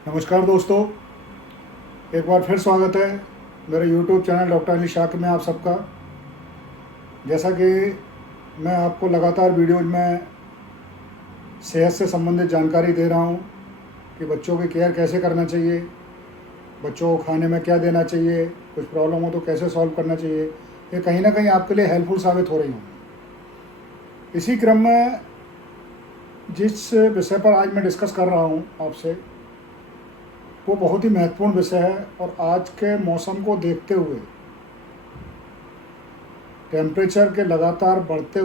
नमस्कार दोस्तों, एक बार फिर स्वागत है मेरे YouTube चैनल डॉक्टर अली शाक में आप सबका। जैसा कि मैं आपको लगातार वीडियोज में सेहत से संबंधित जानकारी दे रहा हूँ कि बच्चों की केयर कैसे करना चाहिए, बच्चों को खाने में क्या देना चाहिए, कुछ प्रॉब्लम हो तो कैसे सॉल्व करना चाहिए, ये कहीं ना कहीं आपके लिए हेल्पफुल साबित हो रही होंगी। इसी क्रम में जिस विषय पर आज मैं डिस्कस कर रहा हूँ आपसे, वो बहुत ही महत्वपूर्ण विषय है और आज के मौसम को देखते हुए, टेम्परेचर के लगातार बढ़ते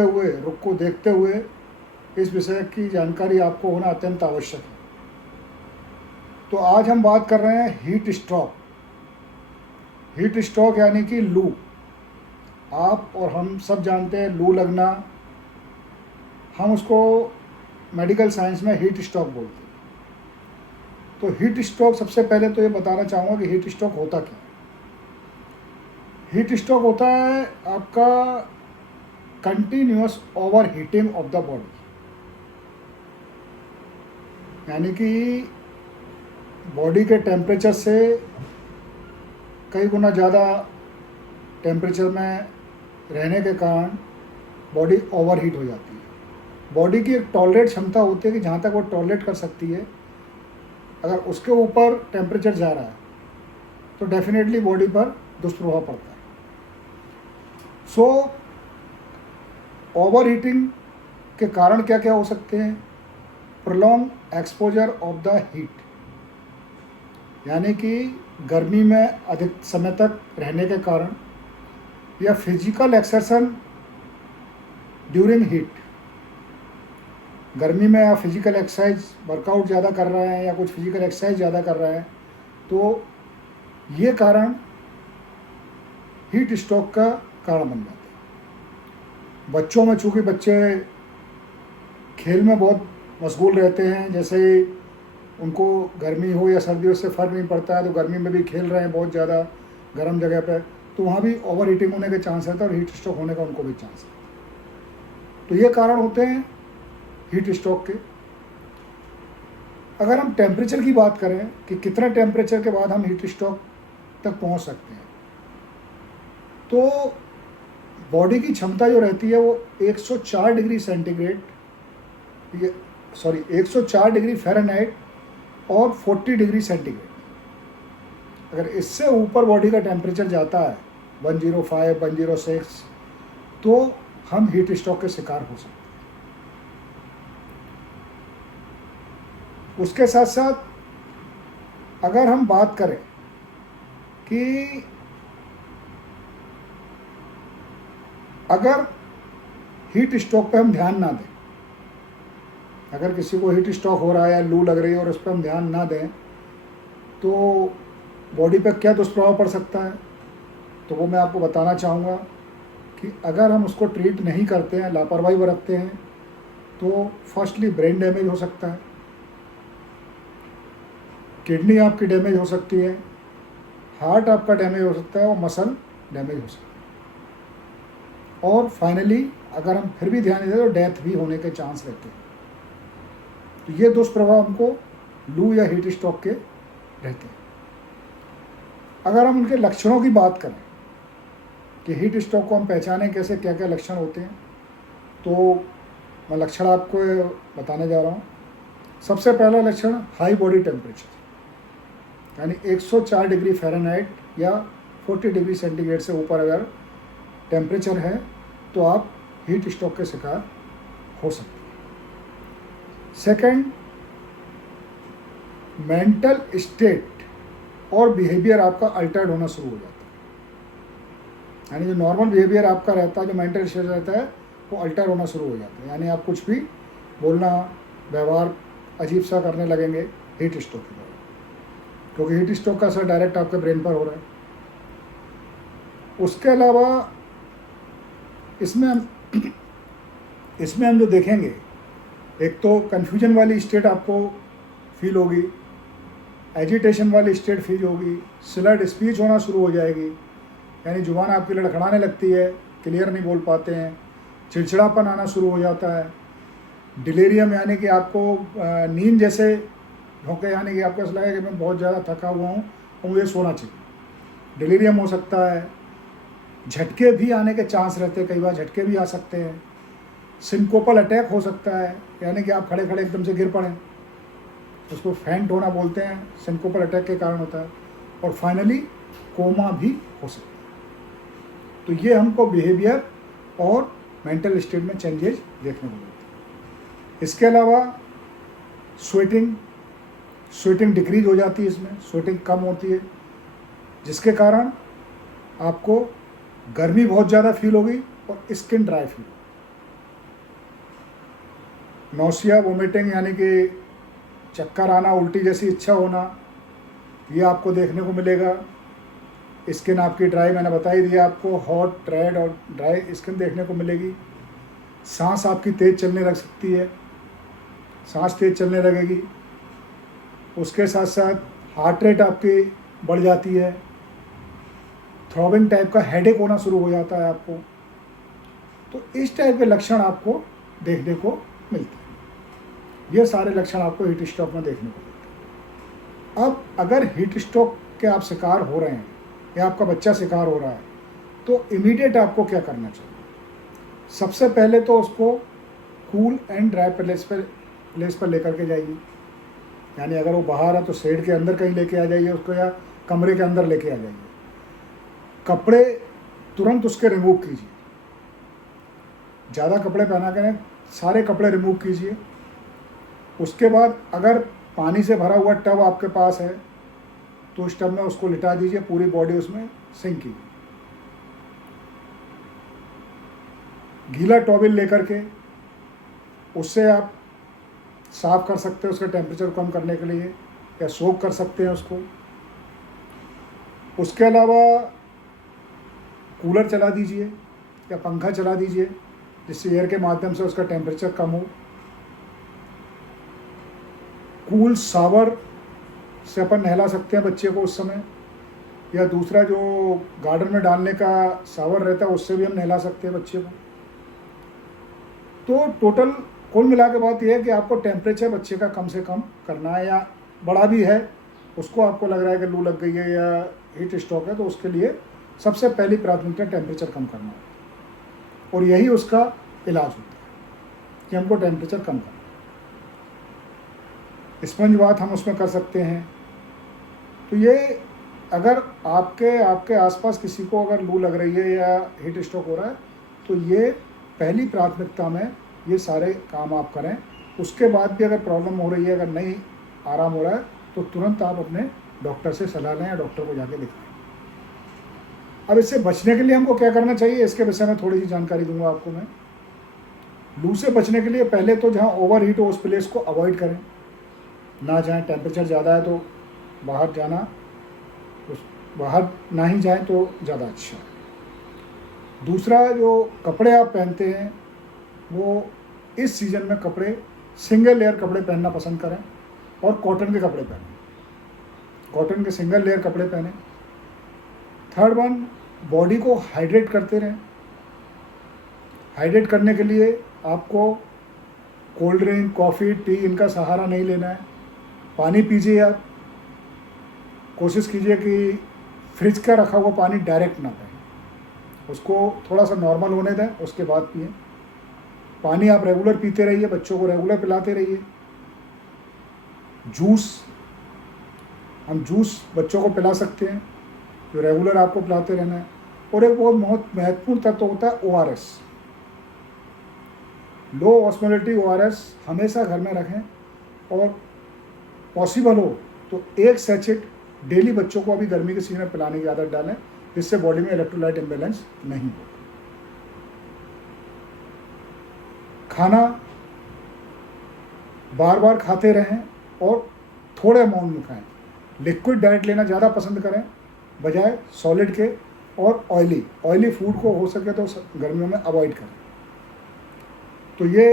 हुए रुख को देखते हुए इस विषय की जानकारी आपको होना अत्यंत आवश्यक है। तो आज हम बात कर रहे हैं हीट स्ट्रोक। हीट स्ट्रोक यानी कि लू। आप और हम सब जानते हैं लू लगना, हम उसको मेडिकल साइंस में हीट स्ट्रोक बोलते हैं। तो हीट स्ट्रोक, सबसे पहले तो ये बताना चाहूँगा कि हीट स्ट्रोक होता क्या है। हीट स्ट्रोक होता है आपका continuous over heating of the body, यानी कि बॉडी के टेम्परेचर से कई गुना ज़्यादा टेम्परेचर में रहने के कारण बॉडी ओवर हीट हो जाती है। बॉडी की एक टॉलरेट क्षमता होती है कि जहाँ तक वो टॉलरेट कर सकती है, अगर उसके ऊपर टेम्परेचर जा रहा है तो डेफिनेटली बॉडी पर दुष्प्रभाव पड़ता है। सो ओवर हीटिंग के कारण क्या क्या हो सकते हैं? Prolong exposure of the heat, यानी कि गर्मी में अधिक समय तक रहने के कारण, या फिजिकल एक्सर्शन ड्यूरिंग हीट। गर्मी में आप फिजिकल एक्सरसाइज वर्कआउट ज़्यादा कर रहे हैं या कुछ फिजिकल एक्सरसाइज ज़्यादा कर रहे हैं, तो ये कारण हीट स्ट्रोक का कारण बन जाते हैं। बच्चों में, चूँकि बच्चे खेल में बहुत मशगूल रहते हैं, जैसे उनको गर्मी हो या सर्दी उससे फ़र्क नहीं पड़ता है, तो गर्मी में भी खेल रहे हैं बहुत ज़्यादा गर्म जगह पर, तो वहाँ भी ओवर हीटिंग होने के चांस रहता है और हीट स्ट्रोक होने का उनको भी चांस है। तो ये कारण होते हैं हीट स्ट्रोक के। अगर हम टेम्परेचर की बात करें कि कितना टेम्परेचर के बाद हम हीट स्ट्रोक तक पहुंच सकते हैं, तो बॉडी की क्षमता जो रहती है वो 104 डिग्री सेंटीग्रेड, 104 डिग्री फ़ारेनहाइट और 40 डिग्री सेंटीग्रेड। अगर इससे ऊपर बॉडी का टेम्परेचर जाता है 105, 106, तो हम हीट स्ट्रोक के शिकार हो सकते हैं। उसके साथ साथ अगर हम बात करें कि अगर हीट स्ट्रोक पे हम ध्यान ना दें, अगर किसी को हीट स्ट्रोक हो रहा है या लू लग रही है और उस पर हम ध्यान ना दें, तो बॉडी पे क्या दुष्प्रभाव पड़ सकता है, तो वो मैं आपको बताना चाहूँगा कि अगर हम उसको ट्रीट नहीं करते हैं, लापरवाही बरतते हैं, तो फर्स्टली ब्रेन डैमेज हो सकता है, किडनी आपकी डैमेज हो सकती है, हार्ट आपका डैमेज हो सकता है और मसल डैमेज हो सकता है, और फाइनली अगर हम फिर भी ध्यान नहीं दें तो डेथ भी होने के चांस रहते हैं। तो ये दुष्प्रभाव हमको लू या हीट स्ट्रोक के रहते हैं। अगर हम उनके लक्षणों की बात करें कि हीट स्ट्रोक को हम पहचानें कैसे, क्या क्या लक्षण होते हैं, तो मैं लक्षण आपको बताने जा रहा हूँ। सबसे पहला लक्षण हाई बॉडी टेम्परेचर, यानी 104 डिग्री फ़ारेनहाइट या 40 डिग्री सेंटीग्रेड से ऊपर अगर टेम्परेचर है तो आप हीट स्ट्रोक के शिकार हो सकते हैं। सेकंड, मेंटल स्टेट और बिहेवियर आपका अल्टर्ड होना शुरू हो जाता है, यानी जो नॉर्मल बिहेवियर आपका रहता है, जो मेंटल स्टेट रहता है, वो अल्टर होना शुरू हो जाता है, यानी आप कुछ भी बोलना, व्यवहार अजीब सा करने लगेंगे हीट स्ट्रोक के दौरान, क्योंकि हीट स्ट्रोक का असर डायरेक्ट आपके ब्रेन पर हो रहा है। उसके अलावा इसमें हम जो देखेंगे, एक तो कन्फ्यूजन वाली स्टेट आपको फील होगी, एजिटेशन वाली स्टेट फील होगी, स्लर्ड स्पीच होना शुरू हो जाएगी, यानी जुबान आपकी लड़खड़ाने लगती है, क्लियर नहीं बोल पाते हैं, चिड़चिड़ापन आना शुरू हो जाता है, डिलीरियम यानी कि आपको नींद जैसे झोंके, यानी कि आपको ऐसा लगेगा कि मैं बहुत ज़्यादा थका हुआ हूँ और मुझे सोना चाहिए, डिलीरियम हो सकता है। झटके भी आने के चांस रहते हैं, कई बार झटके भी आ सकते हैं। सिंकोपल अटैक हो सकता है, यानी कि आप खड़े खड़े एकदम से गिर पड़ें, उसको फेंट होना बोलते हैं, सिंकोपल अटैक के कारण होता है। और फाइनली कोमा भी हो सकता है। तो ये हमको बिहेवियर और मेंटल स्टेट में चेंजेस देखने को मिलते हैं। इसके अलावा स्वेटिंग डिक्रीज हो जाती है, इसमें स्वेटिंग कम होती है, जिसके कारण आपको गर्मी बहुत ज़्यादा फील होगी और स्किन ड्राई फील होगी। नौसिया, वोमिटिंग यानी कि चक्कर आना, उल्टी जैसी इच्छा होना, ये आपको देखने को मिलेगा। स्किन आपकी ड्राई, मैंने बता ही दिया आपको, हॉट, रेड और ड्राई स्किन देखने को मिलेगी। सांस आपकी तेज़ चलने लग सकती है, सांस तेज़ चलने लगेगी। उसके साथ साथ हार्ट रेट आपकी बढ़ जाती है, थ्रॉबिंग टाइप का हेडेक होना शुरू हो जाता है आपको। तो इस टाइप के लक्षण आपको देखने को मिलते हैं। ये सारे लक्षण आपको हीट स्ट्रोक में देखने को मिलते हैं। अब अगर हीट स्ट्रोक के आप शिकार हो रहे हैं या आपका बच्चा शिकार हो रहा है, तो इमीडिएट आपको क्या करना चाहिए? सबसे पहले तो उसको कूल एंड ड्राई प्लेस पर लेकर के जाइए। यानी अगर वो बाहर है तो शेड के अंदर कहीं लेके आ जाइए उसको, या कमरे के अंदर लेके आ जाइए। कपड़े तुरंत उसके रिमूव कीजिए, ज़्यादा कपड़े पहना करें, सारे कपड़े रिमूव कीजिए। उसके बाद अगर पानी से भरा हुआ टब आपके पास है तो उस टब में उसको लिटा दीजिए, पूरी बॉडी उसमें सिंक कीजिए। गीला टॉवल लेकर के उससे आप साफ कर सकते हैं, उसका टेम्परेचर कम करने के लिए, या सोक कर सकते हैं उसको। उसके अलावा कूलर चला दीजिए या पंखा चला दीजिए, जिससे एयर के माध्यम से उसका टेम्परेचर कम हो। कूल शावर से अपन नहला सकते हैं बच्चे को उस समय, या दूसरा जो गार्डन में डालने का शावर रहता है उससे भी हम नहला सकते हैं बच्चे को। तो टोटल कुल मिला के बात यह है कि आपको टेम्परेचर बच्चे का कम से कम करना है, या बड़ा भी है उसको आपको लग रहा है कि लू लग गई है या हीट स्ट्रोक है, तो उसके लिए सबसे पहली प्राथमिकता टेम्परेचर कम करना है। और यही उसका इलाज होता है कि हमको टेम्परेचर कम करना है। स्पंज बाथ हम उसमें कर सकते हैं। तो ये अगर आपके आसपास किसी को अगर लू लग रही है या हीट स्ट्रोक हो रहा है, तो ये पहली प्राथमिकता में ये सारे काम आप करें। उसके बाद भी अगर प्रॉब्लम हो रही है, अगर नहीं आराम हो रहा है, तो तुरंत आप अपने डॉक्टर से सलाह लें या डॉक्टर को जाके दिखाएं। अब इससे बचने के लिए हमको क्या करना चाहिए, इसके विषय में थोड़ी सी जानकारी दूंगा आपको मैं। लू से बचने के लिए पहले तो जहाँ ओवर हीट हो उस प्लेस को अवॉइड करें, ना जाएं। टेम्परेचर ज़्यादा है तो बाहर जाना, बाहर ना ही जाएं तो ज़्यादा अच्छा है। दूसरा, जो कपड़े आप पहनते हैं वो इस सीज़न में कपड़े सिंगल लेयर कपड़े पहनना पसंद करें, और कॉटन के कपड़े पहनें, कॉटन के सिंगल लेयर कपड़े पहनें। थर्ड वन, बॉडी को हाइड्रेट करते रहें। हाइड्रेट करने के लिए आपको कोल्ड ड्रिंक, कॉफ़ी, टी इनका सहारा नहीं लेना है। पानी पीजिए आप, कोशिश कीजिए कि फ्रिज का रखा हुआ पानी डायरेक्ट ना पिएं, उसको थोड़ा सा नॉर्मल होने दें, उसके बाद पिएं। पानी आप रेगुलर पीते रहिए, बच्चों को रेगुलर पिलाते रहिए। हम जूस बच्चों को पिला सकते हैं, जो रेगुलर आपको पिलाते रहना है। और एक बहुत महत्वपूर्ण तत्व होता है ORS, लो ऑस्मोलिटी ORS हमेशा घर में रखें, और पॉसिबल हो तो 1 सैचेट डेली बच्चों को अभी गर्मी के सीजन में पिलाने की आदत डालें, जिससे बॉडी में इलेक्ट्रोलाइट इम्बैलेंस नहीं हो। खाना बार बार खाते रहें और थोड़े अमाउंट में खाएं। लिक्विड डाइट लेना ज़्यादा पसंद करें बजाय सॉलिड के, और ऑयली फूड को हो सके तो गर्मियों में अवॉइड करें। तो ये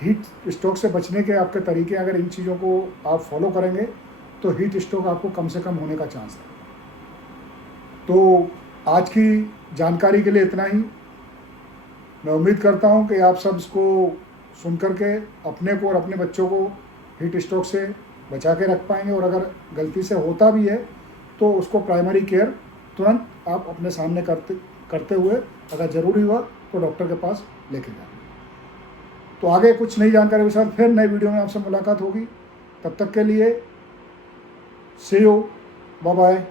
हीट स्ट्रोक से बचने के आपके तरीके, अगर इन चीज़ों को आप फॉलो करेंगे तो हीट स्ट्रोक आपको कम से कम होने का चांस है। तो आज की जानकारी के लिए इतना ही। मैं उम्मीद करता हूँ कि आप सब इसको सुन करके अपने को और अपने बच्चों को हीट स्ट्रोक से बचा के रख पाएंगे। और अगर गलती से होता भी है तो उसको प्राइमरी केयर तुरंत आप अपने सामने करते हुए अगर ज़रूरी हुआ तो डॉक्टर के पास लेके जाएंगे। तो आगे कुछ नई जानकारी के साथ फिर नए वीडियो में आपसे मुलाकात होगी। तब तक के लिए सी यू, बाय बाय।